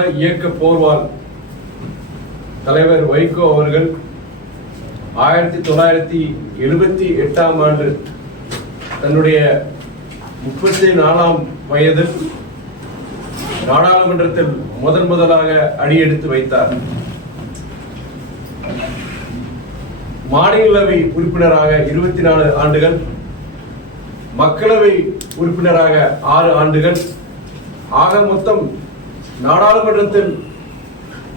திராவிட இயக்க போர்வால் தலைவர் வைகோ அவர்கள் 1978ஆம் ஆண்டு தன்னுடைய 34ஆம் வயதில் நாடாளுமன்றத்தில் முதலாக அடியெடுத்து வைத்தார். மாநிலங்களவை உறுப்பினராக 24 ஆண்டுகள், மக்களவை உறுப்பினராக 6 ஆண்டுகள், ஆக மொத்தம் நாடாளுமன்றத்தில்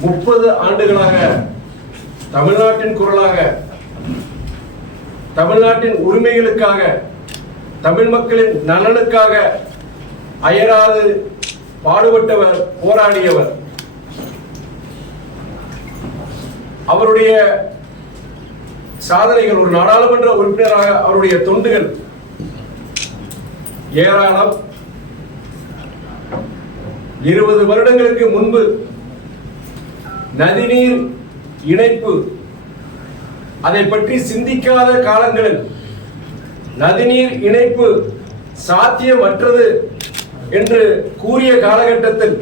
30 ஆண்டுகளாக தமிழ்நாட்டின் குரலாக, தமிழ்நாட்டின் உரிமைகளுக்காக, தமிழ் மக்களின் நலனுக்காக அயராது பாடுபட்டவர், போராடியவர். அவருடைய சாதனைகள், ஒரு நாடாளுமன்ற உறுப்பினராக அவருடைய தொண்டுகள் ஏராளம். 20 வருடங்களுக்கு முன்பு நதிநீர் இணைப்பு, அதை பற்றி சிந்திக்காத காலங்களில் நதிநீர் இணைப்பு சாத்தியமற்றது என்று கூறிய காலகட்டத்தில்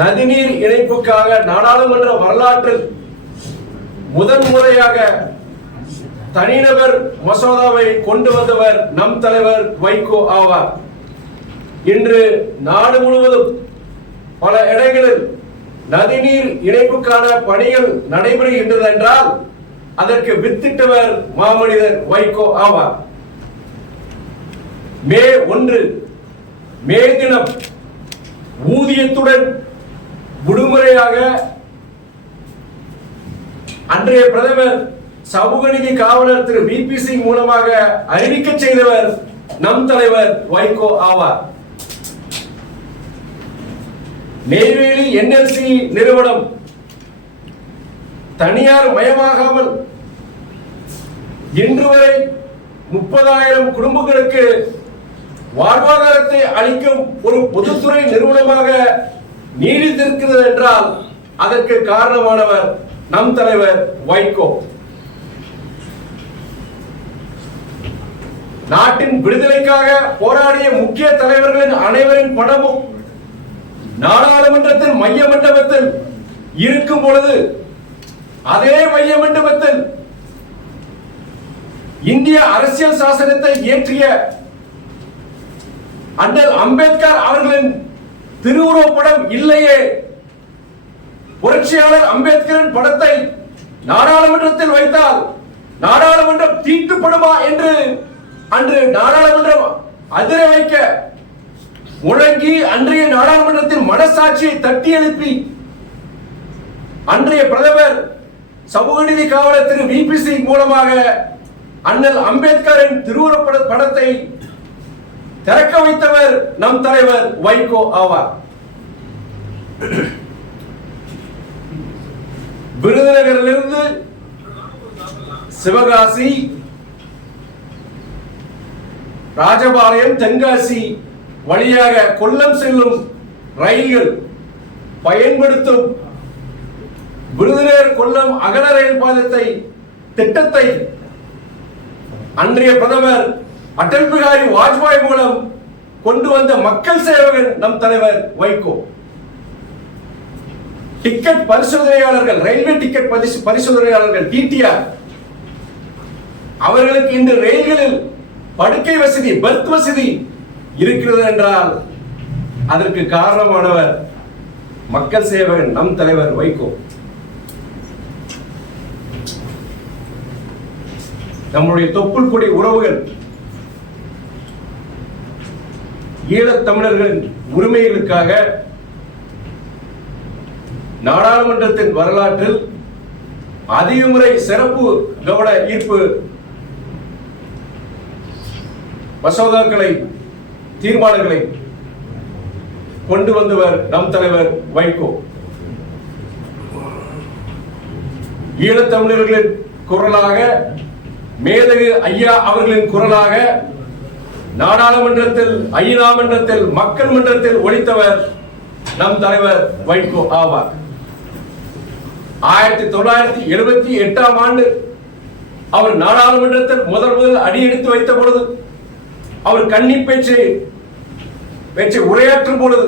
நதிநீர் இணைப்புக்காக நாடாளுமன்ற வரலாற்றில் முதன்முறையாக தனிநபர் மசோதாவை கொண்டு வந்தவர் நம் தலைவர் வைகோ ஆவார். இன்று நாடு முழுவதும் பல இடங்களில் நதிநீர் இணைப்புக்கான பணிகள் நடைபெறுகின்றது என்றால் அதற்கு வித்திட்டவர் மாமனிதர் வைகோ ஆவார். மே 1 மே தினம் ஊதியத்துடன் விடுமுறையாக அன்றைய பிரதமர் சமூக நீதி காவலர் திரு VP சிங் மூலமாக அறிவிக்க செய்தவர் நம் தலைவர் வைகோ ஆவார். நெய்வேலி NLC நிறுவனம் தனியார் மயமாகாமல் இன்று வரை 30,000 குடும்பங்களுக்கு வாழ்வாதாரத்தை அளிக்கும் ஒரு பொதுத்துறை நிறுவனமாக நீடித்திருக்கிறது என்றால் அதற்கு காரணமானவர் நம் தலைவர் வைகோ. நாட்டின் விடுதலைக்காக போராடிய முக்கிய தலைவர்களின் அனைவரின் படமும் நாடாளுமன்றத்தின் மைய மண்டபத்தில் இருக்கும் பொழுது அதே மைய மண்டபத்தில் இந்திய அரசியல் சாசனத்தை இயற்றிய அண்ணல் அம்பேத்கர் அவர்களின் திருவுருவப் படம் இல்லையே. புரட்சியாளர் அம்பேத்கரின் படத்தை நாடாளுமன்றத்தில் வைத்தால் நாடாளுமன்றம் தீட்டுப்படுமா என்று அன்று நாடாளுமன்றம் அதிர வைக்க முழங்கி அன்றைய நாடாளுமன்றத்தின் மனசாட்சியை தட்டி எழுப்பி அன்றைய பிரதமர் சமூக நீதி காவலர் திரு VP சிங் மூலமாக அண்ணல் அம்பேத்கரின் திருவுருவப் படத்தை திறக்க வைத்தவர் நம் தலைவர் வைகோ ஆவார். விருதுநகரிலிருந்து சிவகாசி, ராஜபாளையம், தென்காசி வழியாக கொல்லம் செல்லும் ரயில்கள் பயன்படுத்தும் விருதுநகர் கொல்லம் அகல ரயில் பாதத்தை திட்டத்தை அன்றைய பிரதமர் அடல் பிகாரி வாஜ்பாய் மூலம் கொண்டு வந்த மக்கள் சேவகன் நம் தலைவர் வைகோ. டிக்கெட் பரிசோதனையாளர்கள், ரயில்வே டிக்கெட் பரிசோதனையாளர்கள் TTR அவர்களுக்கு இன்று ரயில்களில் படுக்கை வசதி, பர்த் வசதி இருக்கிறது என்றால் அதற்கு காரணமானவர் மக்கள் சேவகன் நம் தலைவர் வைகோ. நம்முடைய தொப்புள் கொடி உறவுகள், ஈழத் தமிழர்களின் உரிமைகளுக்காக நாடாளுமன்றத்தின் வரலாற்றில் அதிக முறை சிறப்பு கவன ஈர்ப்பு மசோதாக்களை, தீர்மானங்களை கொண்டு வந்தவர் நம் தலைவர் வைகோ. ஈழத் தமிழர்களின் குரலாக, மேதகு ஐயா அவர்களின் குரலாக நாடாளுமன்றத்தில், ஐநா மன்றத்தில், மக்கள் மன்றத்தில் ஒலித்தவர் நம் தலைவர் வைகோ ஆவார். 1978ஆம் ஆண்டு அவர் நாடாளுமன்றத்தில் முதல் அடியெடுத்து வைத்த பொழுது, அவர் கன்னி பேச்சை உரையாற்றும் பொழுது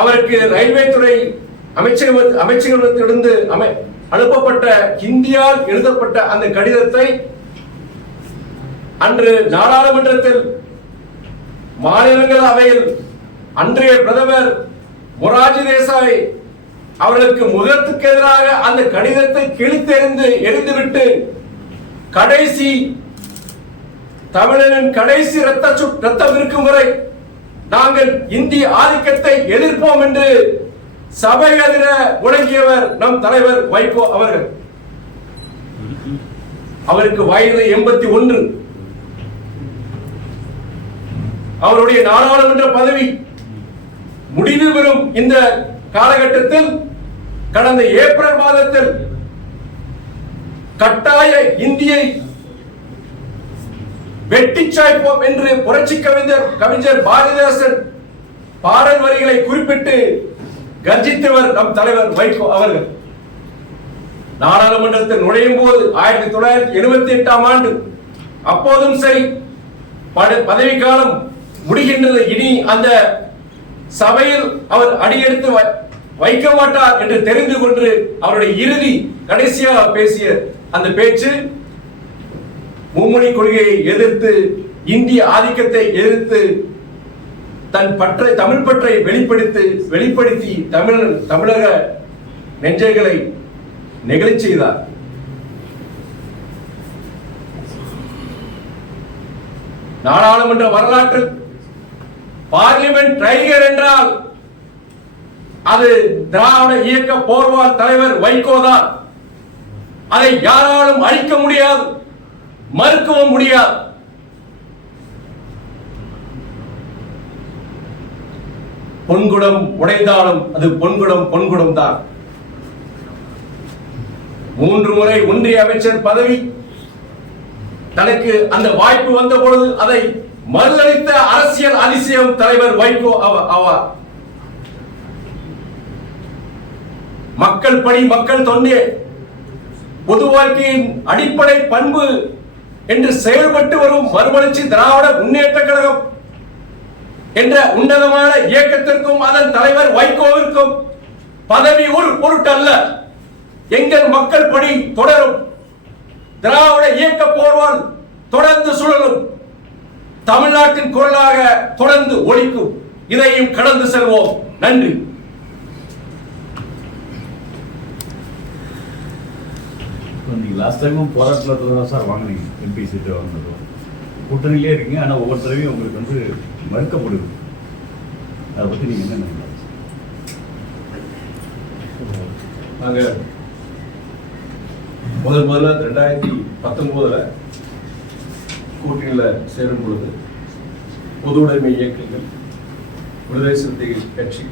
அவருக்கு ரயில்வே துறை அமைச்சகத்திலிருந்து அனுப்பப்பட்ட ஹிந்தியால் எழுதப்பட்ட அந்த கடிதத்தை அன்று நாடாளுமன்றத்தில் மாநிலங்களவையில் அன்றைய பிரதமர் மொரார்ஜி தேசாய் அவர்களுக்கு முகத்துக்கு எதிராக அந்த கடிதத்தை கிழித்தெறிந்து எரிந்துவிட்டு கடைசி தமிழனின் கடைசி ரத்தம் இருக்கும் வரை நாங்கள் இந்திய ஆதிக்கத்தை எதிர்ப்போம் என்று சபை அதிர முழங்கியவர் நம் தலைவர் வைகோ அவர்கள். அவருக்கு வயது 81. அவருடைய நாடாளுமன்ற பதவி முடிவு பெறும் இந்த காலகட்டத்தில் கடந்த ஏப்ரல் மாதத்தில் கட்டாய இந்தியை வெட்டி சாய்ப்போம் என்று புரட்சி கவிஞர் பாரதிதாசன் பாடல் வரிகளை குறிப்பிட்டு கர்ஜித்தவர் நம் தலைவர் வைகோ அவர்கள். நாடாளுமன்றத்தில் நுழையும் போது 1978 ஆண்டு அப்போதும் சரி பதவிக்காலம் முடிகின்றது, இனி அந்த சபையில் அவர் அடியெடுத்து வைக்க மாட்டார் என்று தெரிந்து கொண்டு அவருடைய இறுதி கடைசியாக பேசிய அந்த பேச்சு மும்மொழி கொள்கையை எதிர்த்து இந்திய ஆதிக்கத்தை எதிர்த்து தன் தமிழ் பற்றை வெளிப்படுத்தி தமிழக நெஞ்சைகளை நெகிழச் செய்தார். நாடாளுமன்ற வரலாற்றில் பார்லிமெண்ட் டைகர் என்றால் அது திராவிட இயக்க போர்வால் தலைவர் வைகோ தான். அதை யாராலும் அழிக்க முடியாது, மறுக்கவும் முடியாது. பொன்குடம் உடைந்தாலும் அது பொன்குடம் தான். 3 முறை ஒன்றிய அமைச்சர் பதவி தனக்கு அந்த வாய்ப்பு வந்த பொழுது அதை மறுதளித்த அரசியல் அதிசயம் தலைவர் வைகோ ஆவார். மக்கள் பணி, மக்கள் தொண்டே, பொது வாழ்க்கையின் அடிப்படை பண்பு என்று செயல்பட்டு வரும் மறுமலர்ச்சி திராவிட முன்னேற்ற கழகம் என்ற உன்னதமான இயக்கத்திற்கும் அதன் தலைவர் வைகோவிற்கும் பதவி ஒரு பொருட்டல்ல. எங்கள் மக்கள் பணி தொடரும். திராவிட இயக்க போர்வால் தொடர்ந்து சுழலும். தமிழ்நாட்டின் குரலாக தொடர்ந்து ஒலிக்கும். இதையும் கடந்து செல்வோம். நன்றி. லாஸ்ட் டைமும் போராட்டத்தில் தான் சார் வாங்கினீங்க, எம்பி சீட்டை வாங்கினதும் கூட்டணியிலே இருக்கீங்க. ஆனால் ஒவ்வொரு தடவையும் உங்களுக்கு மறுக்கப்படுது. அதை பற்றி நீங்கள் என்ன நினைக்கிறீங்க? நாங்கள் முதல்ல 2019 கூட்டணியில் சேரும் பொழுது பொது உடைமை இயக்கங்கள், விடுதலை சிறுத்தைகள் கட்சி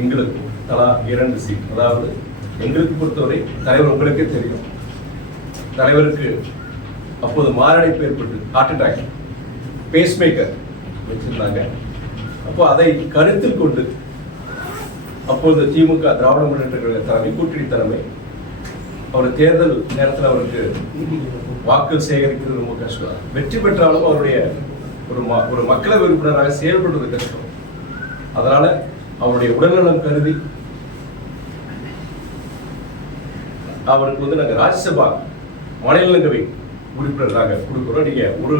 எங்களுக்கு தலா 2 சீட். அதாவது எங்களுக்கு பொறுத்தவரை தலைவர் உங்களுக்கே தெரியும், தலைவருக்கு அப்போது மாரடைப்பு ஏற்பட்டு ஹார்ட் அட்டாக், பேஸ் மேக்கர் வச்சிருந்தாங்க. அப்போ அதை கருத்தில் கொண்டு அப்போது திமுக திராவிட முன்னேற்ற கழக தலைமை, கூட்டணி தலைமை, அவர் தேர்தல் நேரத்தில் அவருக்கு வாக்கு சேகரிக்கிறது ரொம்ப கஷ்டம். வெற்றி பெற்றாலும் அவருடைய ஒரு மக்களவை உறுப்பினராக செயல்படுவது கஷ்டம். அதனால அவருடைய உடல்நலம் கருதி அவருக்கு நாங்கள் ராஜ்யசபா மாநிலங்களவை உறுப்பினராக கொடுக்குறோம், நீங்க ஒரு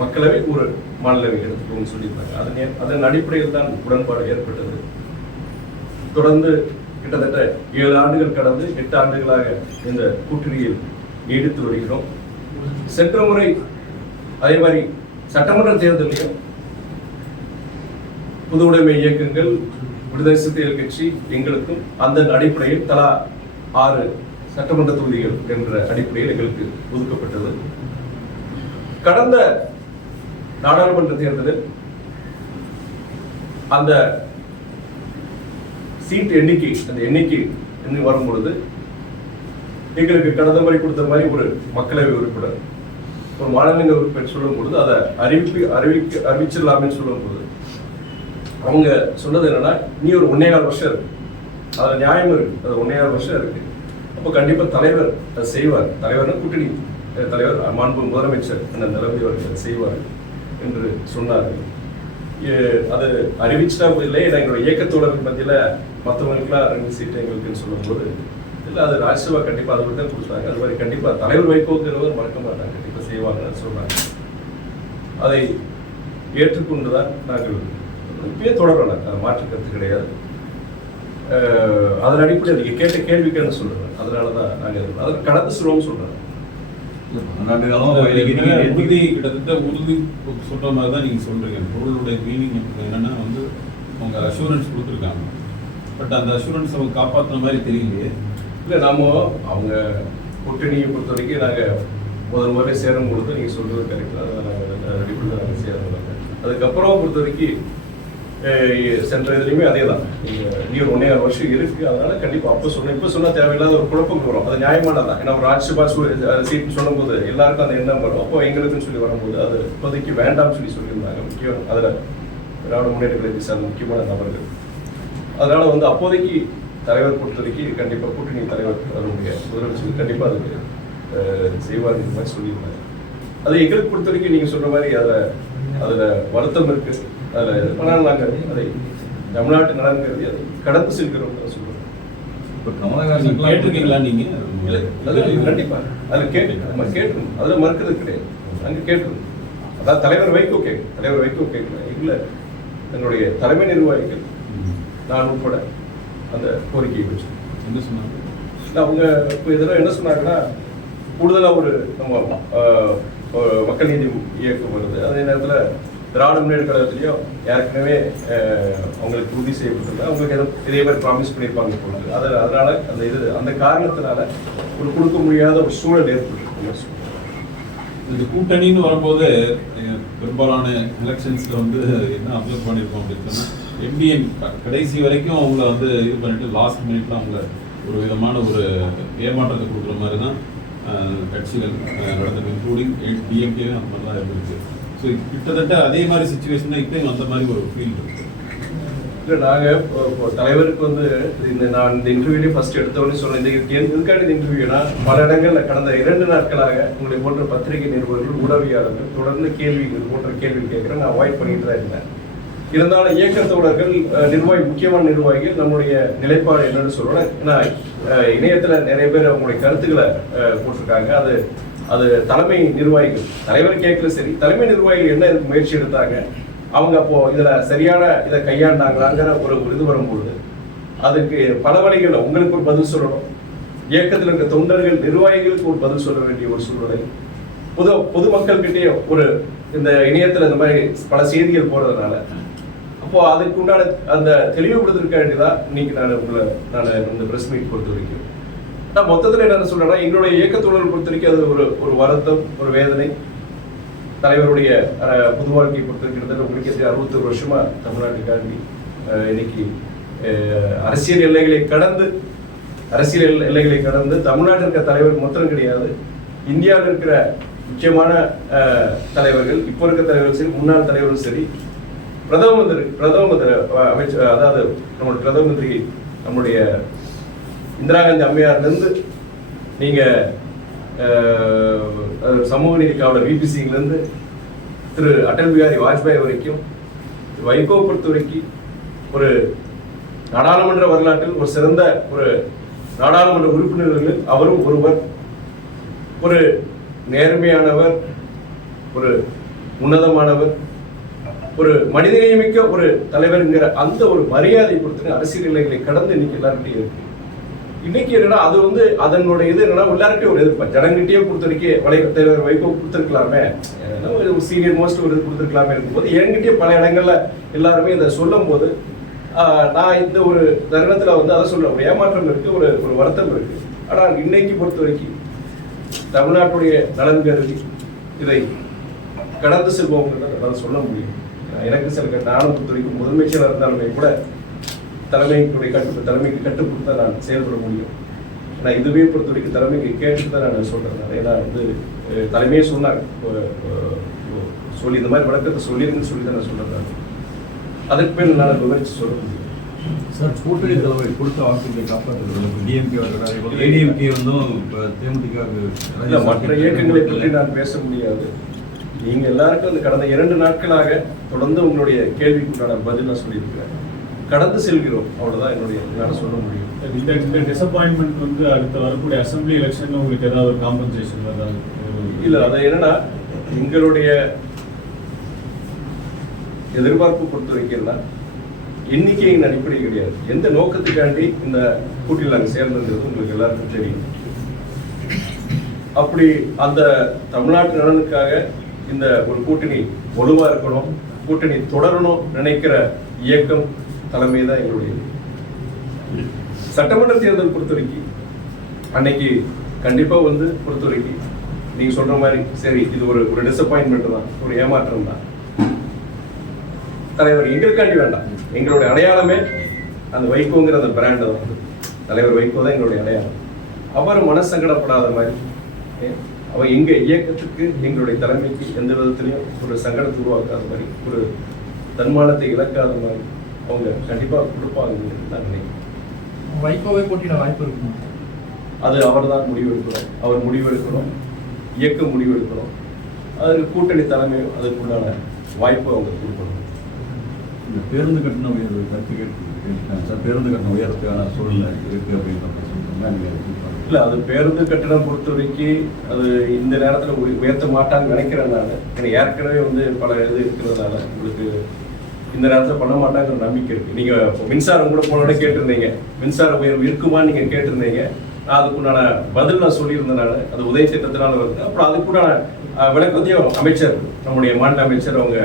மக்களவை ஒரு மாநிலவை எடுத்துக்கோன்னு சொல்லியிருந்தாங்க. அதன் அடிப்படையில் தான் உடன்பாடு ஏற்பட்டது. தொடர்ந்து கிட்டத்தட்ட 7 ஆண்டுகள் கடந்து 8 ஆண்டுகளாக இந்த கூட்டணியில் நீடித்து வருகிறோம். சென்ற முறை அதே மாதிரி சட்டமன்ற தேர்தலையும் பொது உடைமை இயக்கங்கள், விடுதலை சிறுத்தைகள் கட்சி எங்களுக்கும் அந்த அடிப்படையில் தலா 6 சட்டமன்ற தொகுதிகள் என்ற அடிப்படையில் எங்களுக்கு ஒதுக்கப்பட்டது. கடந்த நாடாளுமன்ற தேர்தலில் அந்த சீட் எண்ணிக்கை என்று வரும்பொழுது எங்களுக்கு கடந்த முறை கொடுத்த மாதிரி ஒரு மக்களவை உறுப்பினர், ஒரு மாநிலங்களவை உறுப்பினர் சொல்லும் பொழுது அதை அறிவிச்சிடலாமே சொல்லும் போது அவங்க சொன்னது என்னன்னா, நீ ஒரு 1.25 வருஷம் இருக்கு, அதில் நியாயம் இருக்கு, அது 1.25 வருஷம் இருக்கு, அப்போ கண்டிப்பா தலைவர் அதை செய்வார். தலைவர்னா கூட்டணி தலைவர் மாண்பு முதலமைச்சர் அந்த தலைமை அவர்கள் செய்வார் என்று சொன்னார்கள். அது அறிவிச்சிட்டா இல்லை, எங்களுடைய இயக்கத்தோழர்கள் மத்தியில் மற்றவங்களுக்குலாம் 2 சீட்டு எங்களுக்குன்னு சொல்லும்போது இல்லை, அது ராஜ்யசபா கண்டிப்பாக அது மாதிரி தான் கொடுத்தாங்க. அது மாதிரி கண்டிப்பாக தலைவர் வைகோங்கிறவர் மறக்க மாட்டாங்க, கண்டிப்பாக செய்வாங்கன்னு சொல்கிறாங்க. அதை ஏற்றுக்கொண்டு தான் நாங்கள் இப்பயே தொடரலாம், அது மாற்று கருத்து கிடையாது. அதன் அடிப்படையில் நீங்கள் கேட்ட கேள்விக்குன்னு சொல்கிறேன், அதனால தான் நாங்கள் அதை கடந்து சொல்லுவோம்னு சொல்கிறேன். உறுதி கிட்டத்தட்ட உறுதி சொல்ற மாதிரி தான் நீங்க சொல்றீங்க. பொருளுடைய மீனிங் என்னன்னா வந்து அவங்க அஷூரன்ஸ் கொடுத்துருக்காங்க, பட் அந்த அஷூரன்ஸ் அவங்க காப்பாற்றுற மாதிரி தெரியலையே. இல்லை, நாம அவங்க கூட்டணியை பொறுத்த வரைக்கும் நாங்கள் முதல்ல சேரும் பொழுது நீங்கள் சொல்றது கரெக்டாக நாங்கள் அடிப்படையில் நாங்கள் சேரணும். அதுக்கப்புறம் பொறுத்த வரைக்கும் சென்ற இதுலையுமே அதே தான். நீங்கள் 1.5 வருஷம் இருக்கு, அதனால கண்டிப்பாக அப்போ சொன்ன இப்போ சொன்னால் தேவையில்லாத ஒரு குழப்பம் வரும். அது நியாயமானதான். ஏன்னா ஒரு ராஜ்யசபா சீட் சொல்லும்போது எல்லாருக்கும் அந்த எண்ணம் வரும். அப்போ எங்களுக்குன்னு சொல்லி வரும்போது அது இப்போதைக்கு வேண்டாம்னு சொல்லியிருந்தாங்க. முக்கியம் அதில் திராவிட முன்னேற்ற கழகத்தை சார்ந்த முக்கியமான நபர்கள். அதனால வந்து அப்போதைக்கு தலைவர் பொறுத்த வரைக்கும் கண்டிப்பாக கூட்டணி தலைவர் அவருடைய முதலமைச்சர் கண்டிப்பாக அதுக்கு செய்வார் மாதிரி சொல்லியிருந்தாங்க. அது எங்களுக்கு பொறுத்த வரைக்கும் நீங்கள் சொல்ற மாதிரி அதில் வருத்தம் இருக்கு. அதில் ஆனால் நாங்கள் அதை தமிழ்நாட்டு நலன் கருதி அதை கடந்து செல்கிறோம் சொல்லுவோம். இப்போ கமலஹாசன் கேட்டிருக்கீங்களா நீங்க? கண்டிப்பா அதில் நம்ம கேட்டுருவோம், அதில் மறுக்கிறது கிடையாது. அங்கே கேட்டுருவோம். அதான் தலைவர் வைகோ கேட்கல இல்லை, எங்களுடைய தலைமை நிர்வாகிகள் நான் உட்பட அந்த கோரிக்கையை வச்சு என்ன சொன்னாங்க? அவங்க இப்போ இதெல்லாம் என்ன சொன்னாங்கன்னா, கூடுதலாக ஒரு நம்ம மக்கள் நீதி இயக்கம் வருது. அதே நேரத்தில் திராவிட முன்னேற்ற கழகத்திலையும் ஏற்கனவே அவங்களுக்கு உறுதி செய்யப்பட்டிருந்தா அவங்களுக்கு இதே மாதிரி ப்ராமிஸ் பண்ணியிருப்பாங்க போல. அதனால அந்த காரணத்தினால ஒரு கொடுக்க முடியாத ஒரு சூழல் ஏற்பட்டு இந்த கூட்டணின்னு வரும்போது பெரும்பாலான எலெக்ஷன்ஸ்ல வந்து என்ன அப்சர்வ் பண்ணியிருக்கோம் அப்படின்னு சொன்னா, எம்டிஎன் கடைசி வரைக்கும் அவங்கள வந்து இது பண்ணிட்டு லாஸ்ட் மினிட்ல அவங்க ஒரு விதமான ஒரு ஏமாற்றத்தை கொடுக்குற மாதிரி தான் கட்சிகள் நடந்தது, இன்க்ளூடிங் டிஎம்கே அந்த மாதிரி தான் இருந்துச்சு. ஸோ கிட்டத்தட்ட அதே மாதிரி சுச்சுவேஷன் தான் இப்பயும் அந்த மாதிரி ஒரு ஃபீல் இருக்கு. இல்லை, நாங்கள் தலைவருக்கு வந்து நான் இந்த இன்டர்வியூலேயே ஃபர்ஸ்ட் எடுத்தவொடனே சொன்னேன், எதுக்காக இந்த இன்டர்வியூனா பல இடங்களில் கடந்த 2 நாட்களாக உங்களை போன்ற பத்திரிகை நிருபர்கள் ஊடகவியாளர்கள் தொடர்ந்து இது போன்ற கேள்வி கேட்குறேன். நான் அவாய்ட் பண்ணிட்டு தான் இருந்தேன். இருந்தாலும் இயக்கத்தோடர்கள் முக்கியமான நிர்வாகிகள் நம்முடைய நிலைப்பாடு என்னன்னு சொல்றேன். ஏன்னா இணையத்தில் நிறைய பேர் அவங்களுடைய கருத்துக்களை போட்டிருக்காங்க. அது தலைமை நிர்வாகிகள், தலைவர் கேட்கல சரி, தலைமை நிர்வாகிகள் என்ன இதுக்கு முயற்சி எடுத்தாங்க, அவங்க அப்போ இதை கையாண்டாங்களாங்கிற ஒரு இது வரும்பொழுது அதுக்கு பல வழிகள் உங்களுக்கு ஒரு பதில் சொல்லணும், இயக்கத்தில் இருக்க தொண்டர்கள் நிர்வாகிகளுக்கு ஒரு பதில் சொல்ல வேண்டிய ஒரு சூழ்நிலை, பொதுமக்கள்கிட்டே ஒரு இந்த இணையத்தில் இந்த மாதிரி பல செய்திகள் போறதுனால அப்போ அதுக்கு உண்டான அந்த தெளிவுபடுத்திருக்க வேண்டியதான் இன்னைக்கு நான் இந்த பிரஸ் மீட் பொறுத்த வரைக்கும். நான் மொத்தத்தில் என்ன சொல்றேன்னா, எங்களுடைய இயக்கத்தோழர்கள் பொறுத்த வரைக்கும் அது ஒரு வருத்தம், ஒரு வேதனை. தலைவருடைய புது வாழ்க்கையை பொறுத்த வரைக்கும் உங்களுக்கு 61 வருஷமா தமிழ்நாட்டுக்காண்டி இன்னைக்கு அரசியல் எல்லைகளை கடந்து தமிழ்நாட்டில் இருக்கிற தலைவர் மொத்தம் கிடையாது, இந்தியாவில் இருக்கிற முக்கியமான தலைவர்கள், இப்போ இருக்க தலைவர்கள் சரி, முன்னாள் தலைவர்கள் சரி, பிரதம மந்திரி அமைச்சர், அதாவது நம்மளுடைய பிரதம மந்திரி நம்முடைய இந்திரா காந்தி அம்மையார்லேருந்து நீங்கள் சமூக நீதி காவலர் VP சிங்லேருந்து திரு அடல் பிஹாரி வாஜ்பாய் வரைக்கும் வைகோ பொறுத்த வரைக்கும் ஒரு நாடாளுமன்ற வரலாற்றில் ஒரு சிறந்த ஒரு நாடாளுமன்ற உறுப்பினர்கள் அவரும் ஒருவர், ஒரு நேர்மையானவர், ஒரு உன்னதமானவர், ஒரு மனிதநேயமிக்க ஒரு தலைவர்ங்கிற அந்த ஒரு மரியாதை பொறுத்து அரசியல் எல்லைகளை கடந்து இன்னைக்கு எல்லாருக்கிட்டையும் இருக்கு. இன்னைக்கு என்னன்னா அது வந்து அதனுடைய இது என்னன்னா எல்லாருக்கிட்டையும் ஒரு எதிர்ப்பு ஜனங்கிட்டே பொறுத்த வரைக்கும் தலைவர் வைகோ கொடுத்துருக்கலாமே, ஒரு சீனியர் மோஸ்ட் ஒரு இது கொடுத்துருக்கலாமே இருக்கும்போது என்கிட்டயே பல இடங்கள்ல எல்லாருமே இதை சொல்லும் போது நான் இந்த ஒரு தருணத்துல வந்து அதை சொல்ல ஒரு ஏமாற்றம் இருக்கு, ஒரு வருத்தம் இருக்கு. ஆனால் இன்னைக்கு பொறுத்த வரைக்கும் தமிழ்நாட்டுடைய நலன் கருதி இதை கடந்து செல்வோங்கிறத சொல்ல முடியும். எனக்கு சில நானும் பொறுத்த வரைக்கும் முதன்மை செயலர் இருந்தாலுமே கூட தலைமைக்கு கட்டுப்படுத்த நான் செயல்பட முடியும். ஆனால் இதுவே பொறுத்த வரைக்கும் தலைமைக்கு கேட்டுட்டு தான் நான் சொல்றேன். ஏன்னா வந்து தலைமையே சொன்னாங்க, சொல்லி இந்த மாதிரி வழக்கத்தை சொல்லியிருக்குன்னு சொல்லி தான் நான் சொல்றேன். அதுக்கு பேர் நான் விவரிச்சு சொல்ல முடியும். சார், கூட்டணி தலைமை கொடுத்த வாக்குறுதியை காப்பாற்றுறது டிஎம்கே ஏடிஎம்கே வந்து தேமுதிக மற்ற இயக்கங்களை பற்றி நான் பேச முடியாது. நீங்க எல்லாருக்கும் அந்த கடந்த 2 நாட்களாக தொடர்ந்து உங்களுடைய கேள்விக்குண்டான பதில் நான் சொல்லியிருக்கிறேன். கடந்து செல்கிறோம், அவ்வளவுதான் என்னால சொல்ல முடியும். இந்த டிசப்பாயின்மெண்ட் வந்து அடுத்த வரக்கூடிய அசம்பிளி எலெக்ஷன்ல உங்களுக்கு ஏதாவது ஒரு காம்பன்சேஷன் ஏதாவது? இல்ல, அது என்னன்னா எங்களுடைய எதிர்பார்ப்பு பொறுத்த வரைக்கும் எண்ணிக்கையின் அடிப்படை கிடையாது. எந்த நோக்கத்துக்காண்டி இந்த கூட்டில் நாங்கள் சேர்ந்தது உங்களுக்கு எல்லாருக்கும் தெரியும். அப்படி அந்த தமிழ்நாட்டு நலனுக்காக இந்த ஒரு கூட்டணி வலுவா இருக்கணும், கூட்டணி தொடரணும் நினைக்கிற இயக்கம் தலைமை தான் எங்களுடைய. சட்டமன்ற தேர்தல் பொறுத்த வரைக்கும் அன்னைக்கு கண்டிப்பா வந்து பொறுத்த வரைக்கும் நீங்க சொல்ற மாதிரி சரி, இது ஒரு டிசப்பாயின்மெண்ட் தான், ஒரு ஏமாற்றம் தான். தலைவர் எங்களுக்காண்டி வேண்டாம், எங்களுடைய அடையாளமே அந்த வைகோங்கிற அந்த பிராண்ட் தான். தலைவர் வைகோ தான் எங்களுடைய அடையாளம். அவர் மனசங்கடப்படாத மாதிரி, அவர் எங்க இயக்கத்துக்கு எங்களுடைய தலைமைக்கு எந்த விதத்திலையும் ஒரு சங்கடத்தை உருவாக்காத மாதிரி, ஒரு தன்மானத்தை இழக்காத மாதிரி அவங்க கண்டிப்பா கொடுப்பாங்க நான் நினைக்கிறேன். வைகோவை போட்டியிட வாய்ப்பு இருக்குமா? அது அவர் தான் முடிவெடுக்கணும். அவர் முடிவெடுக்கணும், இயக்கம் முடிவெடுக்கணும். அதுக்கு கூட்டணி தலைமையும் அதுக்குண்டான வாய்ப்பு அவங்க கொடுக்கணும். இந்த பேருந்து கட்டண உயர்வு கருத்து கேட்கிறாங்க சார். பேருந்து கட்டண உயர்வுக்கான சூழ்நிலை இருக்கு அப்படின்ற மாதிரி சொல்றாங்க. இல்லை, அது பேருந்து கட்டணம் பொறுத்த வரைக்கும் அது இந்த நேரத்தில் உயர்த்த மாட்டாங்கன்னு நினைக்கிறதுனால, எனக்கு ஏற்கனவே வந்து பல இது இருக்கிறதுனால உங்களுக்கு இந்த நேரத்தில் பண்ண மாட்டாங்கிற நம்பிக்கை இருக்கு. நீங்க மின்சாரம் கூட போனோட கேட்டிருந்தீங்க, மின்சார உயர்வு இருக்குமான்னு நீங்க கேட்டிருந்தீங்க. அதுக்குண்டான பதில் நான் சொல்லியிருந்தனால அது உதய திட்டத்தினால வருது. அப்புறம் அதுக்குண்டான விளக்கத்தையும் அமைச்சர், நம்முடைய மாநில அமைச்சர் அவங்க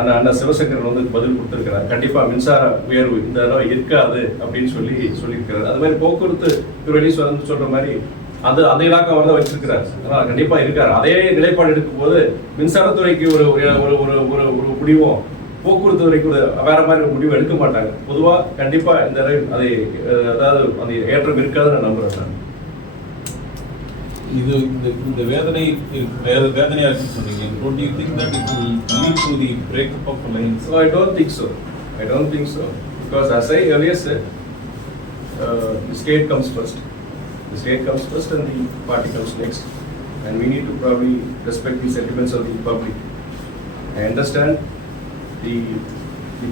அண்ணா சிவசங்கரன் வந்து பதில் கொடுத்திருக்கிறார். கண்டிப்பா மின்சார உயர்வு இந்த தடவை இருக்காது அப்படின்னு சொல்லியிருக்கிறார். அது மாதிரி போக்குவரத்து துறையிலையும் சொல்ற மாதிரி அது அந்த இலாக்கா அவர் தான் வச்சிருக்கிறார். அதனால கண்டிப்பா இருக்காரு. அதே நிலைப்பாடு எடுக்கும் போது மின்சாரத்துறைக்கு ஒரு ஒரு முடிவும், போக்குவரத்து துறைக்கு வேற மாதிரி ஒரு முடிவு எடுக்க மாட்டாங்க. பொதுவா கண்டிப்பா இந்த அதை அதாவது அந்த ஏற்றம் இருக்காதுன்னு நான் நம்புறேன். நான் இது இந்த வேதனையா இருக்கு சொன்னீங்க. Don't you think that it will lead to the breakup of alliance? So I don't think so. Because as I earlier said, the state comes first. The state comes first and the party comes next. And we need to probably respect the sentiments of the public. I understand the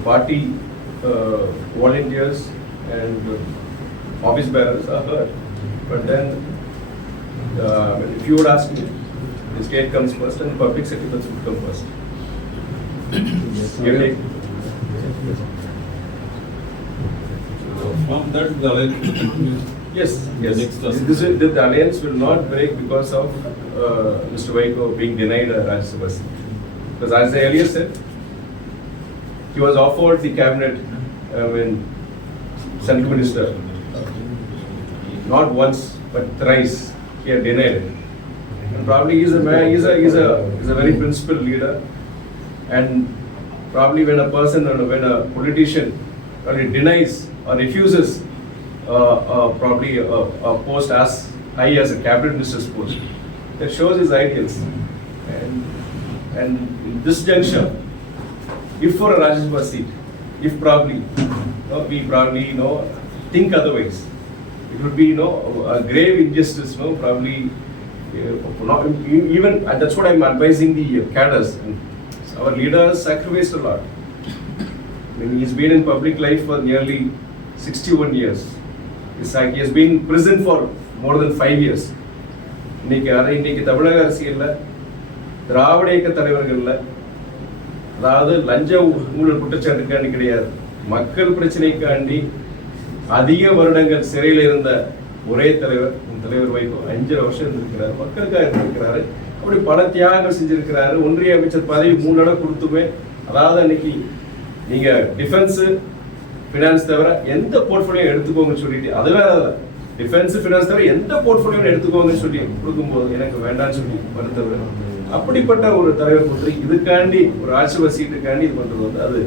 party volunteers and office bearers are hurt. But then if you would ask me, the state comes first and public sentiments will come first. From that, the alliance. Yes. The alliance will not break because of Mr. Vaiko being denied a Rajya Sabha seat. Because as I earlier said, he was offered the cabinet when Central Minister, not once but thrice. He had denied it, and probably he's a very principled leader. And probably when a politician denies or refuses probably a post as high as a cabinet minister's post, that shows his ideals. And in this juncture, if for a Rajya Sabha seat, if probably we probably think otherwise. It would be a grave injustice, probably not even, and that's what I'm advising the cadres. Our leaders sacrificed a lot. I mean, he's been in public life for nearly 61 years. It's like he has been in prison for more than 5 years. இன்னைக்கு தமிழக அரசியல்ல திராவிட இயக்க தலைவர்கள்ல அதாவது லஞ்ச ஊழல் குற்றச்சாட்டுக்காண்டி கிடையாது, மக்கள் பிரச்சனைக்காண்டி அதிக வருடங்கள் சிறையில் இருந்த ஒரே தலைவர் வைகோ. 5 வருஷம் இருந்திருக்கிறாரு, மக்களுக்காக இருந்திருக்கிறாரு. அப்படி பல தியாகங்கள் செஞ்சிருக்கிறாரு. ஒன்றிய அமைச்சர் பதவி 3 தடவை கொடுத்துமே, அதாவது அன்னைக்கு நீங்க டிஃபென்ஸ் ஃபினான்ஸ் தவிர எந்த போர்ட்ஃபோலியோ எடுத்துக்கோங்கன்னு சொல்லிட்டு, அது வேற டிஃபென்ஸ் ஃபினான்ஸ் தவிர எந்த போர்ட்ஃபோலியோ எடுத்துக்கோங்கன்னு சொல்லி கொடுக்கும்போது எனக்கு வேண்டாம்னு சொல்லி மறுத்தவர். அப்படிப்பட்ட ஒரு தலைவர் கொடுத்து இதுக்காண்டி ஒரு ராஜ்யசபா சீட்டுக்காண்டி இது பண்றது வந்து அது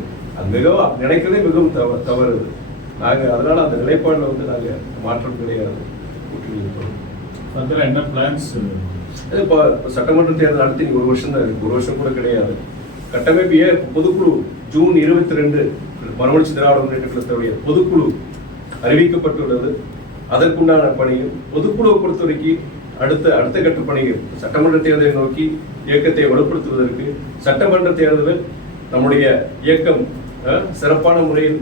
மிகவும் நினைக்கிறதே மிகவும் தவறு. அதனால அந்த நிலைப்பாடுல வந்து நாங்க மாற்றம் கிடையாது. என்ன பிளான்ஸ்? இப்போ சட்டமன்ற தேர்தல் அடுத்து 1 வருஷம் தான் இருக்கு, 1 வருஷம் கூட கிடையாது. கட்டமைப்பு பொதுக்குழு ஜூன் 22 மறுமலர்ச்சி திராவிட முன்னேற்ற கழகத்துடைய பொதுக்குழு அறிவிக்கப்பட்டுள்ளது. அதற்குண்டான பணியும் பொதுக்குழுவை பொறுத்த வரைக்கும் அடுத்த கட்ட பணிகள் சட்டமன்ற தேர்தலை நோக்கி இயக்கத்தை வலுப்படுத்துவதற்கு சட்டமன்ற தேர்தலில் நம்முடைய இயக்கம் சிறப்பான முறையில்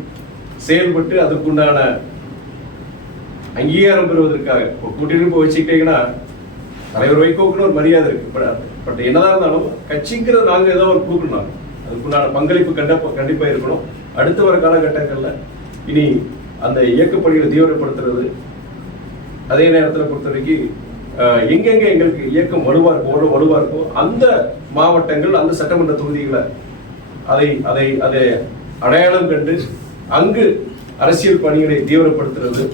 செயல்பட்டு அதுக்குண்டான அங்கீகாரம் பெறுவதற்காக கூட்டியிருப்பு வச்சுக்கிட்டீங்கன்னா தலைவர் வைகோக்குன்னு ஒரு மரியாதை இருக்கு. பட் என்னதான் இருந்தாலும் கட்சிங்கிறது நாங்கள் ஏதோ ஒரு கொடுக்கணும், அதுக்குண்டான பங்களிப்பு கண்டிப்பாக இருக்கணும். அடுத்து வர காலகட்டங்களில் இனி அந்த இயக்கப்பணிகளை தீவிரப்படுத்துறது, அதே நேரத்தில் பொறுத்த வரைக்கும் எங்கெங்க எங்களுக்கு இயக்கம் வலுவா இருக்கோ அந்த மாவட்டங்கள், அந்த சட்டமன்ற தொகுதிகளை அதை அடையாளம் கண்டு அங்கு அரசியல் பணிகளை தீவிரப்படுத்துறது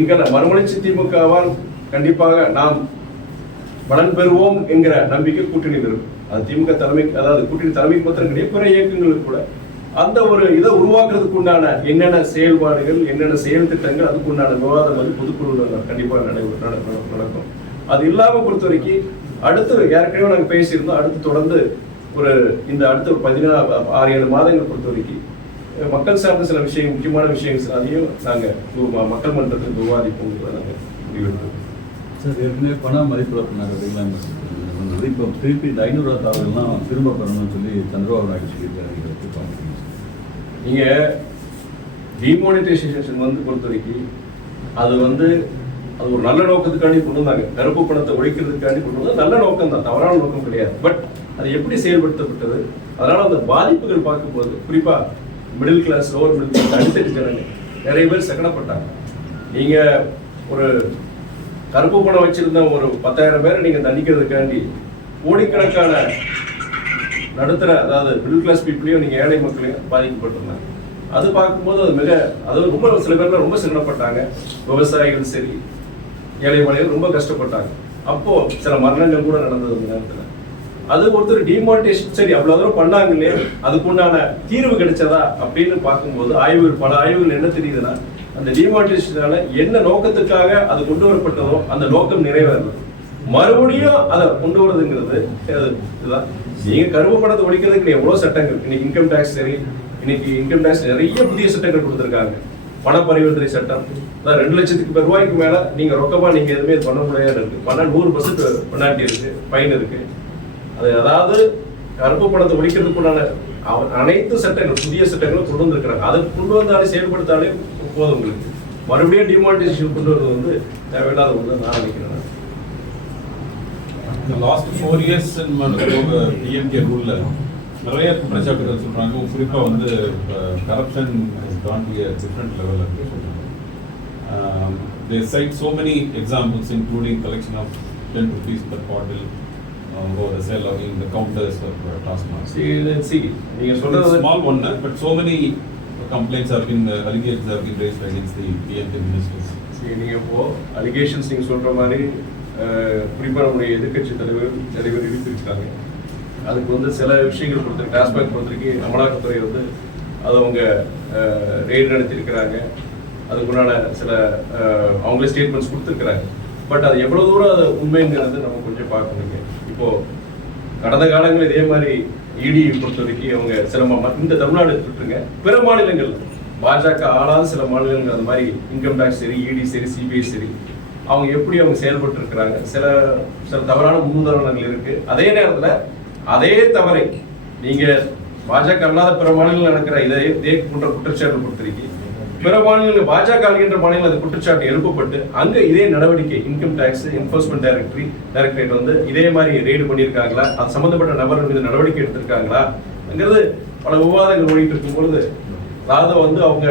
எங்களை மறுமலர்ச்சி திமுகவால் கண்டிப்பாக நாம் பலன் பெறுவோம் என்கிற நம்பிக்கை கூட்டணியில் இருக்கும். அது திமுக தலைமைக்கு, அதாவது கூட்டணி தலைமைக்கு மாத்திரம் கிடையாது, பிற இயக்கங்களுக்கு கூட அந்த ஒரு இதை உருவாக்குறதுக்கு உண்டான என்னென்ன செயல்பாடுகள், என்னென்ன செயல் திட்டங்கள், அதுக்கு உண்டான விவாதம் வந்து பொதுக்குழு கண்டிப்பாக நடக்கும். அது இல்லாம பொறுத்த வரைக்கும் அடுத்து ஏற்கனவே நாங்கள் பேசியிருந்தோம், அடுத்து தொடர்ந்து இந்த அடுத்த ஒரு 16-17 மாதங்கள் பொறுத்த வரைக்கும் மக்கள் சார்ந்த சில விஷயங்கள், முக்கியமான விஷயங்கள் அதையும் நாங்கள் மக்கள் மன்றத்துக்கு விவாதிப்போம் நாங்கள் முடிவெடுத்தோம். சார், ஏற்கனவே பண மதிப்பிழப்பு நடவடிக்கைலாம் இப்போ திருப்பி இந்த 500 தாவல்கள்லாம் திரும்ப பெறணும்னு சொல்லி சந்திரபாபு நாயுடு சொல்லியிருக்காரு. நீங்கள் டிமானிட்டைசேஷன் பொறுத்த வரைக்கும் அது ஒரு நல்ல நோக்கத்துக்காண்டி கொண்டு வந்தாங்க. கருப்பு பணத்தை ஒழிக்கிறதுக்காண்டி கொண்டு வந்தால் நல்ல நோக்கம் தான், தவறான நோக்கம் கிடையாது. பட் அது எப்படி செயல்படுத்தப்பட்டது, அதனால அந்த பாதிப்புகள் பார்க்கும்போது குறிப்பா middle class, lower middle class, அடித்தட்டு ஜனங்க நிறைய பேர் சங்கடப்பட்டாங்க. நீங்க ஒரு கருப்பு பணம் வச்சிருந்த ஒரு 10,000 பேரை நீங்க தண்டிக்கிறதுக்காண்டி கோடிக்கணக்கான நடுத்தர, அதாவது மிடில் கிளாஸ் பீப்புளையும் நீங்க ஏழை மக்களையும் பாதிக்கப்பட்டிருந்தாங்க. அது பார்க்கும்போது அது ரொம்ப சில பேர்ல ரொம்ப சங்கடப்பட்டாங்க. விவசாயிகள் சரி, ஏழை மலைகள் ரொம்ப கஷ்டப்பட்டாங்க. அப்போ சில மரணங்கள் கூட நடந்தது அந்த நேரத்தில். அது ஒருத்தர் டிமானிட்டேஷன் சரி அவ்வளவு தூரம் பண்ணாங்க இல்லையா, அதுக்குண்டான தீர்வு கிடைச்சதா அப்படின்னு பார்க்கும்போது பல ஆய்வுகள் என்ன தெரியுதுன்னா, அந்த டிமானிட்டேஷனால என்ன நோக்கத்துக்காக அது கொண்டு வரப்பட்டதோ அந்த நோக்கம் நிறைவேறது, மறுபடியும் அதை கொண்டு வரதுங்கிறது இதுதான். நீங்க கருப்பு பணத்தை ஒழிக்கிறதுக்கு எவ்வளவு சட்டங்கள், இன்னைக்கு இன்கம் டேக்ஸ் சரி, இன்னைக்கு இன்கம் டேக்ஸ் நிறைய புதிய சட்டங்கள் கொடுத்துருக்காங்க. பண பரிவர்த்தனை சட்டம், அதாவது 2 லட்சத்துக்கு ரூபாய்க்கு மேல நீங்க ரொக்கமா நீங்க எதுவுமே பண்ண முடியாது இருக்கு. பண்ணா 100% பெனால்டி இருக்கு, ஃபைன் இருக்கு. அது அதாவது கருப்பு பணத்தை ஒழிக்கிறதுக்குள்ளான அனைத்து சட்டங்கள், புதிய சட்டங்களும் கொண்டு வந்திருக்கிறாங்க. அதை கொண்டு வந்தாலே செயல்படுத்தாலே போதும். உங்களுக்கு மறுபடியும் டிமானிட்டைசேஷன் கொண்டு வருவது தேவையில்லாத ஒன்று நான் நினைக்கிறேன். லாஸ்ட் 4 years டிஎம்கே ரூல்ல நிறைய குற்றச்சாட்டுகள் சொல்றாங்க. குறிப்பா கரப்ஷன் டிஃப்ரெண்ட் லெவல் அப்படின்னு சொல்றாங்க. They cite so many examples including collection of 10 rupees per bottle, or the sale of in the counters of Tasman. See, நீங்க சொல்றது small one, but so many complaints have been, allegations have been raised against the PMK ministers. நீங்க இப்போ allegations நீங்க சொல்ற மாதிரி குறிப்பா நம்முடைய எதிர்கட்சி தலைவர் எழுப்பியிருக்காங்க. அதுக்கு சில விஷயங்கள் கொடுத்துருக்கு. டாஸ்மாக் பொறுத்திருக்கு அமலாக்கத்துறை அது அவங்க ரெய்டு நடத்தியிருக்கிறாங்க. அதுக்குண்டான சில அவங்களே ஸ்டேட்மெண்ட்ஸ் கொடுத்துருக்குறாங்க. பட் அது எவ்வளவு தூரம் அது உண்மைங்கிறது நம்ம கொஞ்சம் பார்க்கணுங்க. இப்போ கடந்த காலங்கள் இதே மாதிரி இடி பொறுத்த வரைக்கும் அவங்க சில இந்த தமிழ்நாடு எடுத்துட்டுருங்க, பிற மாநிலங்கள் பாஜக ஆளாத சில மாநிலங்கள் அந்த மாதிரி இன்கம் டேக்ஸ் சரி, இடி சரி, சிபிஐ சரி, அவங்க எப்படி அவங்க செயல்பட்டு இருக்கிறாங்க. சில தவறான முன்னுதாரணங்கள் இருக்கு. அதே நேரத்தில் அதே தவறை நீங்க பாஜக அல்லாத பிற மாநிலங்கள் நடக்கிற இதே போன்ற குற்றச்சாட்டு பொறுத்திருக்கீங்க. பிற மாநிலங்கள் பாஜக ஆளுகின்ற மாநிலம் அந்த குற்றச்சாட்டு எழுப்பப்பட்டு அங்க இதே நடவடிக்கை இன்கம் டேக்ஸ் என்ஃபோர்ஸ்மெண்ட் டைரக்டரேட் இதே மாதிரி ரெய்டு பண்ணியிருக்காங்களா, அது சம்பந்தப்பட்ட நபர்கள் மீது நடவடிக்கை எடுத்திருக்காங்களாங்கிறது பல விவாதங்கள் ஓடிட்டு இருக்கும் பொழுது, அதாவது அவங்க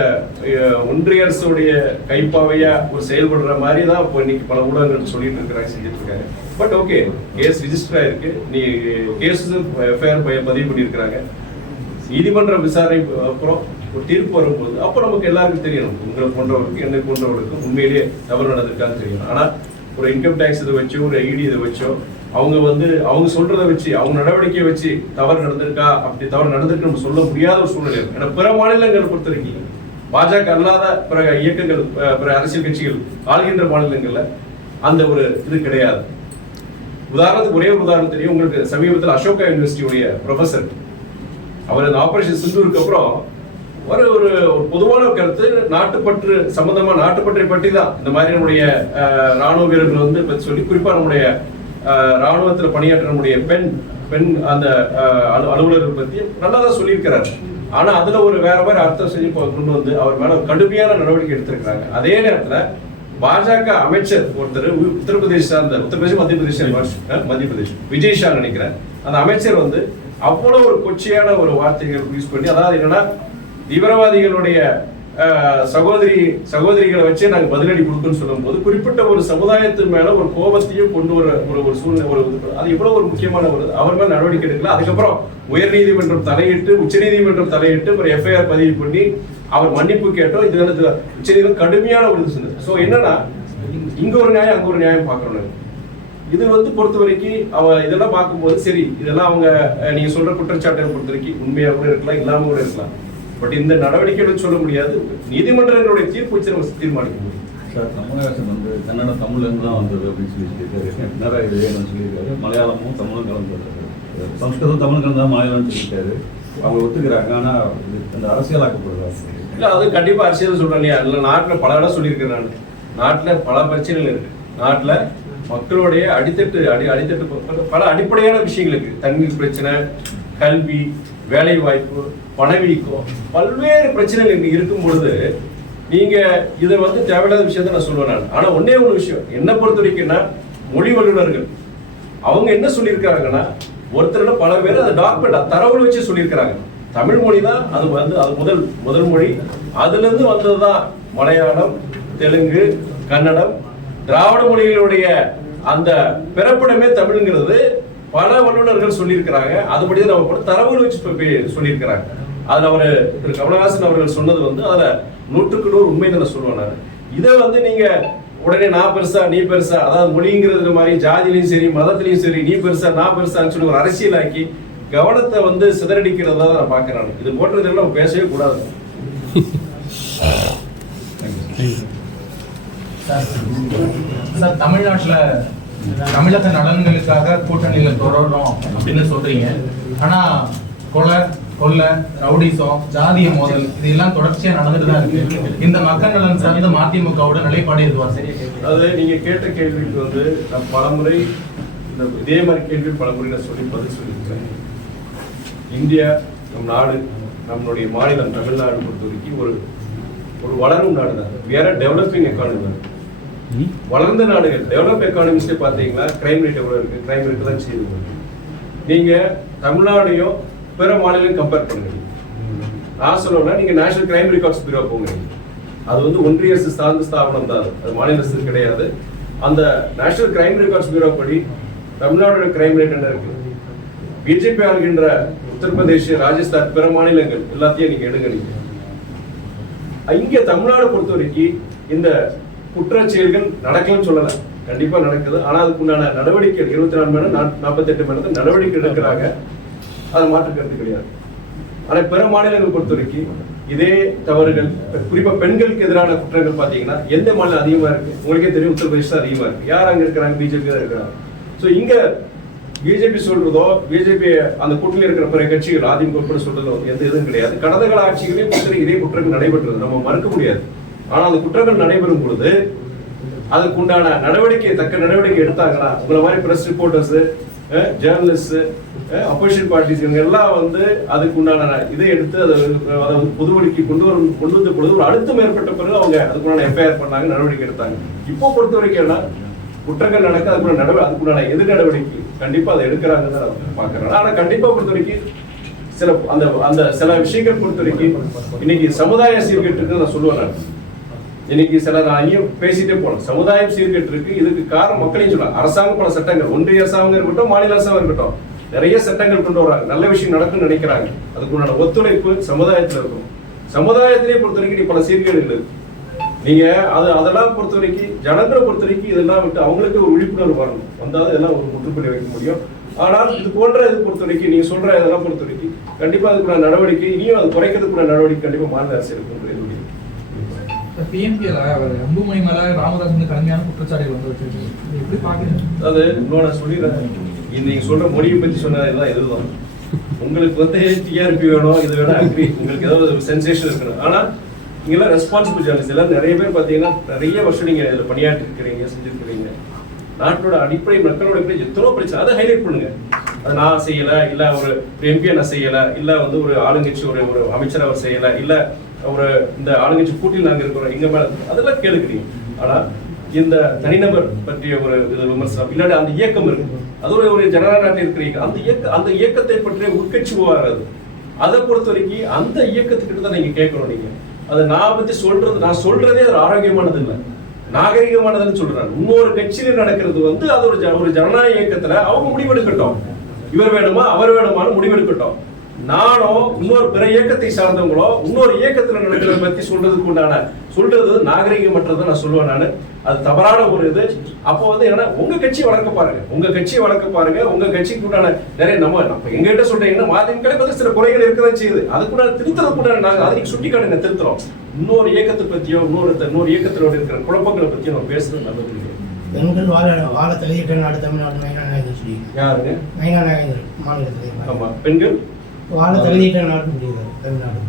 ஒன்றிய அரசுடைய கைப்பாவையா ஒரு செயல்படுற மாதிரி தான் இப்போ இன்னைக்கு பல ஊடகங்கள் சொல்லிட்டு இருக்கிறாங்க, செஞ்சுட்டு இருக்காங்க. பட் ஓகே, கேஸ் ரிஜிஸ்டர் ஆயிருக்கு, நீ கேஸ் எஃப்ஐஆர் பதிவு பண்ணியிருக்கிறாங்க. நீதிமன்ற விசாரணை அப்புறம் ஒரு தீர்ப்பு வரும்போது அப்போ நமக்கு எல்லாருக்கும் தெரியணும், உங்களை போன்றவருக்கு என்னை போன்றவர்களுக்கும் உண்மையிலேயே தவறு நடந்திருக்கான்னு தெரியணும். ஆனா ஒரு இன்கம் டேக்ஸ் இதை வச்சோ, ஒரு ஐடி இதை வச்சோ அவங்க அவங்க சொல்றதை வச்சு, அவங்க நடவடிக்கையை வச்சு தவறு நடந்திருக்கா, அப்படி தவறு நடந்திருக்கு நம்ம சொல்ல முடியாத ஒரு சூழ்நிலை இருக்கு. ஏன்னா பிற மாநிலங்களை பொறுத்திருக்கீங்க, பாஜக அல்லாத பிற இயக்கங்கள், பிற அரசியல் கட்சிகள் ஆளுகின்ற மாநிலங்கள்ல அந்த ஒரு இது கிடையாது. உதாரணத்துக்கு ஒரே ஒரு உதாரணம் தெரியும் உங்களுக்கு. சமீபத்தில் அசோகா யூனிவர்சிட்டியுடைய ப்ரொஃபசர் அவர் அந்த ஆபரேஷன் சிந்தூருக்கு அப்புறம் ஒரு ஒரு பொதுவான கருத்து, நாட்டுப்பற்று சம்பந்தமா, நாட்டுப்பற்றை பற்றி தான் இந்த மாதிரி நம்முடைய ராணுவ வீரர்கள் வந்து பற்றி சொல்லி, குறிப்பா நம்முடைய ராணுவத்தில் பணியாற்ற நம்முடைய பெண் அந்த அலுவலர்கள் பத்தி நல்லா தான் சொல்லியிருக்கிறார். ஆனா அதுல ஒரு வேற மாதிரி அர்த்தம் செஞ்சு கொண்டு வந்து அவர் மேல கடுமையான நடவடிக்கை எடுத்திருக்கிறாங்க. அதே நேரத்துல பாஜக அமைச்சர் ஒருத்தர் உத்தரப்பிரதேஷ் சார்ந்த, மத்திய பிரதேஷ் விஜய் ஷா நினைக்கிறேன், அந்த அமைச்சர் வந்து அவ்வளவு ஒரு கொச்சையான ஒரு வார்த்தைகள் யூஸ் பண்ணி, அதாவது என்னன்னா தீவிரவாதிகளுடைய சகோதரிகளை வச்சே நாங்க பதிலடி கொடுக்கணும்னு சொல்லும் போது குறிப்பிட்ட ஒரு சமுதாயத்தின் மேல ஒரு கோபத்தையும் கொண்டு வர ஒரு சூழ்நிலை, அது எவ்வளவு ஒரு முக்கியமான ஒரு, அவர் மேல நடவடிக்கை எடுக்கல. அதுக்கப்புறம் உயர் நீதிமன்றம் தலையிட்டு, உச்ச நீதிமன்றம் தலையிட்டு ஒரு எஃப்ஐஆர் பதிவு பண்ணி அவர் மன்னிப்பு கேட்டோம். இது உச்ச நீதிமன்றம் கடுமையான ஒரு இது. சோ என்னன்னா இங்க ஒரு நியாயம் அங்க ஒரு நியாயம் பார்க்கணும். இது வந்து பொறுத்த வரைக்கும் இதெல்லாம் பார்க்கும்போது சரி, இதெல்லாம் அவங்க நீங்க சொல்ற குற்றச்சாட்டை பொறுத்த வரைக்கும் உண்மையா கூட இருக்கலாம், இல்லாம கூட இருக்கலாம். பட் இந்த நடவடிக்கைகளை சொல்ல முடியாது, நீதிமன்றங்களுடைய தீர்ப்பு வச்சு நம்ம தீர்மானிக்க முடியும். சார், கமலஹாசன் வந்து கன்னட தமிழ்லேருந்து தான் வந்தது அப்படின்னு சொல்லியிருக்காரு. பினராயி விஜயன் சொல்லியிருக்காரு, மலையாளமும் தமிழும் கலந்துருக்காரு, சம்ஸ்கிருதம் தமிழ் கலந்தா மலையாளம்னு சொல்லியிருக்காரு. அவங்க ஒத்துக்கிறாங்க, ஆனா அந்த அரசியலாக்கப்படுறாங்க. இல்ல, அது கண்டிப்பா அரசியல் சொல்றேன். இல்ல, நாட்டுல பல இடம் சொல்லியிருக்கேன் நான். நாட்டுல பல பிரச்சனைகள் இருக்கு. நாட்டுல மக்களுடைய அடித்தட்டு பல அடிப்படையான விஷயங்கள் இருக்கு. தண்ணீர் பிரச்சனை, கல்வி, வேலை வாய்ப்பு, பணவீக்கம், பல்வேறு பிரச்சனைகள் இருக்கும் பொழுது நீங்க இதை வந்து தேவையில்லாத விஷயத்த நான் சொல்லுவேன் நான். ஆனா ஒன்னே ஒரு விஷயம் என்ன பொறுத்த வரைக்கும்னா, மொழி வல்லுநர்கள் அவங்க என்ன சொல்லியிருக்காங்கன்னா, ஒருத்தரோட பல பேர் அந்த டாக்குமெண்ட் தரவுல வச்சு சொல்லியிருக்கிறாங்க. தமிழ் மொழி தான் அது வந்து அது முதல் மொழி. அதுல இருந்து வந்ததுதான் மலையாளம், தெலுங்கு, கன்னடம், திராவிட மொழிகளுடைய அந்த பிறப்பிடமே தமிழ்ங்கிறது பல வல்லுநர்கள் சொல்லியிருக்கிறாங்க. அதுபடி நம்ம தரவுகள் வச்சு சொல்லியிருக்கிறாங்க. அதுல அவரு திரு கமலஹாசன் அவர்கள் சொன்னது வந்து அதுல 100க்கு 100 உண்மை தான் சொல்லுவேன் நான். இதை வந்து நீங்க உடனே நான் பெருசா நீ பெருசா, அதாவது மொழிங்கிறது மாதிரி ஜாதிலையும் சரி மதத்திலையும் சரி நீ பெருசா நான் பெருசான்னு சொல்லி ஒரு அரசியலாக்கி கவனத்தை வந்து சிதறடிக்கிறதா நான் பாக்குறேன். இது போன்றதெல்லாம் பேசவே கூடாது. சார், தமிழ்நாட்டுல தமிழக நலன்களுக்காக கூட்டணியில தொடரணும் அப்படின்னு சொல்றீங்க. ஆனா கொலை, ரவுடிசம், ஜாதிய மோதல் இதெல்லாம் தொடர்ச்சியா நடந்துட்டு தான் இருக்கு. இந்த மக்கள் நலன் சார்ந்த மதிமுகவோட நிலைப்பாடு எதுவா? சரி, அதாவது நீங்க கேட்ட கேள்விக்கு வந்து நான் பலமுறை இதே மாதிரி கேள்வி பலமுறை நான் பதில் சொல்லியிருக்கிறேன். இந்தியா நம் நாடு, நம்மளுடைய மாநிலம் தமிழ்நாடு பொறுத்த வரைக்கும் ஒரு வளரும் நாடு தான். வேற டெவலப்பிங் எக்கானமி தான். வளர்ந்த நாடுகள் டெவலப் எக்கானமிஸ்டே பார்த்தீங்கன்னா கிரைம் ரேட் எவ்வளவு இருக்கு, கிரைம் ரேட் தான் செய்யுது. நீங்க தமிழ்நாடையும் பிற மாநிலம் கம்பேர் பண்ணுங்க. நான் சொல்லணும்னா நீங்க நேஷனல் கிரைம் ரெக்கார்ட்ஸ் பியூரோ போங்க. அது வந்து ஒன்றிய அரசு சார்ந்த ஸ்தாபனம் தான், அது மாநில அரசு கிடையாது. அந்த நேஷனல் கிரைம் ரெக்கார்ட்ஸ் பியூரோ படி தமிழ்நாடோட கிரைம் ரேட் என்ன இருக்கு? பிஜேபி ஆளுகின்ற உத்தரப்பிரதேஷ், ராஜஸ்தான், பிற மாநிலங்கள் எல்லாத்தையும் நீங்க எடுங்க. நீங்க இங்க தமிழ்நாடு பொறுத்த வரைக்கும் இந்த குற்ற செயல்கள் நடக்கலன்னு சொல்லல, கண்டிப்பா நடக்குது. ஆனா அதுக்குண்டான நடவடிக்கை 24 மணி நேரம் 48 மணி நேரத்தில் நடவடிக்கை எடுக்கிறாங்க, அது மாற்று கருத்து கிடையாது. ஆனா பிற மாநிலங்கள் பொறுத்த வரைக்கும் இதே தவறுகள், குறிப்பா பெண்களுக்கு எதிரான குற்றங்கள் பாத்தீங்கன்னா எந்த மாநிலம் அதிகமா இருக்கு? உங்களுக்கே தெரியும், உத்தரப்பிரதேஷ் தான் அதிகமா இருக்கு. யார் அங்க இருக்கிறாங்க? பிஜேபி தான் இருக்கிறாங்க. சோ இங்க பிஜேபி சொல்றதோ, பிஜேபி அந்த கூட்டணியில் இருக்கிற பிற கட்சிகள் அதிமுக சொல்றதோ எந்த இதுவும் கிடையாது. கடந்த கால ஆட்சிகளையும் பொறுத்தவரை இதே குற்றங்கள் நடைபெற்றது, நம்ம மறுக்க முடியாது. ஆனா அந்த குற்றங்கள் நடைபெறும் பொழுது அதுக்கு உண்டான தக்க நடவடிக்கை எடுத்தாங்கன்னா, உங்களை மாதிரி press reporters, journalist, opposition parties இவங்க எல்லாம் வந்து அதுக்கு உண்டான இதை எடுத்து அதை பொதுவெளிக்கு கொண்டு வந்த பொழுது ஒரு அழுத்தம் ஏற்பட்ட பிறகு அவங்க அதுக்குண்டான எஃப்ஐஆர் பண்ணாங்க, நடவடிக்கை எடுத்தாங்க. இப்போ பொறுத்த வரைக்கும் குற்றங்கள் நடக்க அதுக்குண்டான எதிர் நடவடிக்கை கண்டிப்பா அதை எடுக்கிறாங்கன்னு நான் பாக்குறேன். ஆனா கண்டிப்பா பொறுத்த வரைக்கும் சில விஷயங்கள் பொறுத்த வரைக்கும் இன்னைக்கு சமுதாய சீர்கேட்டு இருக்கு நான் சொல்லுவேன். இன்னைக்கு நான் அங்கேயும் பேசிட்டே போனேன். சமுதாயம் சீர்கேட்டு இருக்கு. இதுக்கு காரணம் மக்களையும் சொல்றாங்க. அரசாங்கம் பல சட்டங்கள், ஒன்றிய அரசாங்கம் இருக்கட்டும், மாநில அரசாங்கம் இருக்கட்டும், நிறைய சட்டங்கள் கொண்டு வராங்க, நல்ல விஷயம் நடக்கும்னு நினைக்கிறாங்க. அதுக்குண்டான ஒத்துழைப்பு சமுதாயத்துல இருக்கும். சமுதாயத்திலே பொறுத்த வரைக்கும் பல சீர்கேடுகள் இருக்கு. நீங்க அதெல்லாம் பொறுத்த வரைக்கும் ஜனங்களை பொறுத்த வரைக்கும் இதெல்லாம் விட்டு அவங்களுக்கு ஒரு விழிப்புணர்வு வரணும், வந்தாலும் இதெல்லாம் ஒரு முற்றுப்புள்ளி வைக்க முடியும். ஆனால் இது போன்ற இது பொறுத்த வரைக்கும் நீங்க சொல்ற இதெல்லாம் பொறுத்த வரைக்கும் கண்டிப்பா அதுக்குள்ள நடவடிக்கை, இனியும் அது குறைக்கிறதுக்குள்ள நடவடிக்கை கண்டிப்பா மாநில அரசு இருக்கும். பிஎம்கேல அன்புமணி மேல ராமதாஸ் கடுமையான குற்றச்சாட்டுகள் வந்து வச்சிருக்கு, எப்படி பாக்குறீங்க? அது இன்னொன்னு சொல்லிடுறேன். நீங்க சொல்ற மொழியை பத்தி சொன்னதெல்லாம் எதுதான் உங்களுக்கு வந்து டிஆர்பி வேணும், இது வேணும், அக்ரி, உங்களுக்கு ஏதாவது ஒரு சென்சேஷன் இருக்கணும். ஆனா நீங்களாம் ரெஸ்பான்சிபிள் ஜேர்னலிஸ்ட் எல்லாம் நிறைய பேர் பார்த்தீங்கன்னா நிறைய வருஷம் நீங்க இதில் பணியாற்றி இருக்கிறீங்க, செஞ்சிருக்கிறீங்க. நாட்டோட அடிப்படை மக்களோட எத்தனோ பிரச்சனை அதை ஹைலைட் பண்ணுங்க. அதை நான் செய்யல, இல்ல ஒரு எம்பியை நான் செய்யல, இல்ல வந்து ஒரு ஆளுங்கட்சி ஒரு அமைச்சர் அவர் செய்யல, இல்ல ஒரு இந்த ஆளுங்கட்சி கூட்டில் நாங்க இருக்கிறோம் இங்க மேல, அதெல்லாம் கேளுக்கிறீங்க. ஆனா இந்த தனிநபர் பற்றிய ஒரு விமர்சனம் இல்லாட்டி அந்த இயக்கம் இருக்கு, அது ஒரு ஜனநாயக நாட்டில் இருக்கிறீங்க, அந்த இயக்கத்தை பற்றிய உட்கட்சி விவகாரம் அதை பொறுத்த வரைக்கும் அந்த இயக்கத்துக்கிட்ட தான் நீங்க கேட்கணும். நீங்க அதை நான் பத்தி நான் சொல்றதே ஒரு ஆரோக்கியமானது இல்லை, நாகரிகமானதுன்னு சொல்றேன். இன்னொரு கட்சியில நடக்கிறது வந்து அது ஒரு ஜனநாயக இயக்கத்துல அவங்க முடிவெடுக்கட்டும், இவர் வேணுமா அவர் வேணுமான்னு முடிவெடுக்கட்டும். நானோ இன்னொரு பிற இயக்கத்தை சார்ந்தவங்களோ இன்னொரு இயக்கத்துல நடக்கிறத பத்தி சொல்றது நாகரிகமற்றதை நான் சொல்லுவேன். நான் அது தவறான ஒரு இது. அப்போ வந்து என்னன்னா உங்க கட்சியை வளர்க்க பாருங்க, உங்க கட்சிக்கு உண்டான நிறைய நம்ம எங்ககிட்ட சொல்றீங்கன்னா மதிமுக பத்தி சில குறைகள் இருக்கதான் செய்யுது, அதுக்குள்ள திருத்தறதுக்குள்ள நாங்க அதை சுட்டி காட்டுங்க, திருத்துறோம். இன்னொரு இயக்கத்தை பத்தியோ இன்னொரு இயக்கத்திலோட இருக்கிற குழப்பங்களை பத்தியோ நம்ம பேசுறது நல்லது. பெண்கள் வாழ தலையிட்ட நாடு தமிழ்நாடு மைனா நாயகன் யாருங்க? மைனா நாயகன் மாநிலத்தில். ஆமா, பெண்கள் வாழ தலையிட்ட நாடு முடியுது தமிழ்நாடு.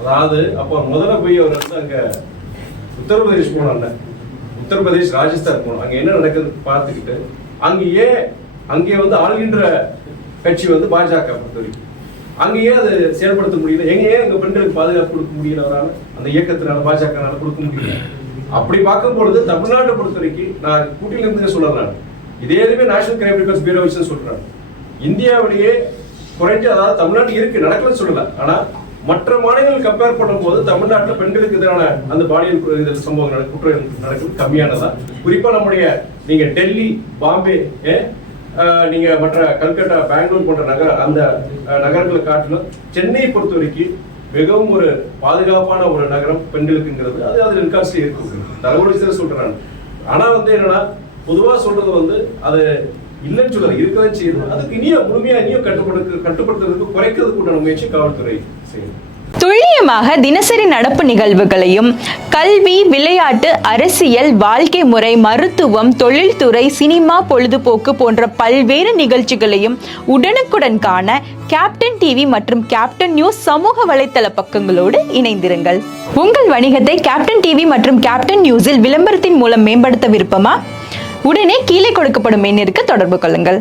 அதாவது அப்போ முதல்ல போய் அவர் வந்து அங்க உத்தரப்பிரதேஷ் போனாங்க, உத்தரப்பிரதேஷ் ராஜஸ்தான் போனோம், அங்க என்ன நடக்குது பார்த்துக்கிட்டு அங்கே வந்து ஆளுகின்ற கட்சி வந்து பாஜக பொறுத்த வரைக்கும் அங்கேயே அதை செயல்படுத்த முடியல. ஏன் அங்க பெண்களுக்கு பாதுகாப்பு கொடுக்க முடியல, அவரால் அந்த இயக்கத்தினால பாஜகனால கொடுக்க முடியல. அப்படி பார்க்கும் பொழுது தமிழ்நாட்டை பொறுத்த வரைக்கும் நான் கூட்டில இருந்து சொல்லலாம், இதே நேஷனல் கிரைம் ரெக்கார்ட்ஸ் பியூரோ வச்சு சொல்றேன், இந்தியாவிலேயே குறைஞ்ச, அதாவது தமிழ்நாட்டு இருக்கு நடக்கலன்னு சொல்லல, ஆனா மற்ற மாநிலங்கள் கம்பேர் பண்ணும் போது தமிழ்நாட்டில் பெண்களுக்கு எதிரான அந்த பாலியல் சம்பவங்கள் குற்றம் நடக்குது கம்மியானதா. குறிப்பா நம்முடைய நீங்க டெல்லி, பாம்பே, நீங்க மற்ற கல்கட்டா, பெங்களூர் போன்ற அந்த நகரங்களை காட்டிலும் சென்னையை பொறுத்த வரைக்கும் மிகவும் ஒரு பாதுகாப்பான ஒரு நகரம் பெண்களுக்குங்கிறது அது ரெக்கார்ட்ஸ்ல இருக்கு, தகவல் சொல்றேன். ஆனா வந்து என்னன்னா பொதுவா சொல்றது வந்து அது இல்லைன்னு சொல்றது இருக்கதான் செய்யுது. அதுக்கு முழுமையா கட்டுப்படுத்துறதுக்கு குறைக்கிறதுக்கு முயற்சி காவல்துறை செய்யும். துல்லியமாக தினசரி நடப்பு நிகழ்வுகளையும் கல்வி, விளையாட்டு, அரசியல், வாழ்க்கை முறை, மருத்துவம், தொழில்துறை, சினிமா, பொழுதுபோக்கு போன்ற பல்வேறு நிகழ்ச்சிகளையும் உடனுக்குடன் காண கேப்டன் டிவி மற்றும் கேப்டன் நியூஸ் சமூக வலைத்தள பக்கங்களோடு இணைந்திருங்கள். உங்கள் வணிகத்தை கேப்டன் டிவி மற்றும் கேப்டன் நியூஸில் விளம்பரத்தின் மூலம் மேம்படுத்த விருப்பமா? உடனே கீழே கொடுக்கப்படும் எண்ணிற்கு தொடர்பு கொள்ளுங்கள்.